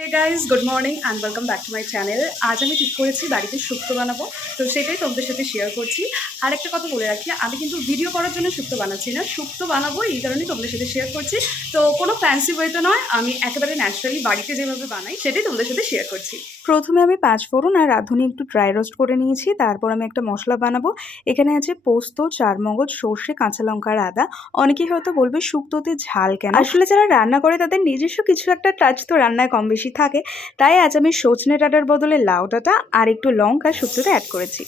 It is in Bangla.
Hey guys, good morning and welcome back to my channel. আজ আমি ঠিক করেছি বাড়িতে শুক্তো বানাবো, তো সেটাই তোমাদের সাথে শেয়ার করছি। আর একটা কথা বলে রাখি, আমি কিন্তু ভিডিও করার জন্য শুক্তো বানাচ্ছি না, শুক্তো বানাবো এই কারণেই তোমাদের সাথে শেয়ার করছি। তো কোনো ফ্যান্সি ওয়েতে নয়, আমি একেবারে ন্যাচারালি বাড়িতে যেভাবে বানাই সেটাই তোমাদের সাথে শেয়ার করছি। প্রথমে আমি পাঁচফোড়ন আর রাঁধুনি একটু ড্রাই রোস্ট করে নিয়েছি, তারপর আমি একটা মশলা বানাবো। এখানে আছে পোস্ত, চারমগজ, সর্ষে, কাঁচা লঙ্কা আর আদা। অনেকেই হয়তো বলবে শুক্তোতে ঝাল কেন, আসলে যারা রান্না করে তাদের নিজস্ব কিছু একটা টাচ তো রান্নায় কম বেশি থাকে। তাই আজ আমি সজনে ডাঁটার বদলে লাউ ডাঁটা আর একটু লঙ্কা শুক্তোতে অ্যাড করেছি।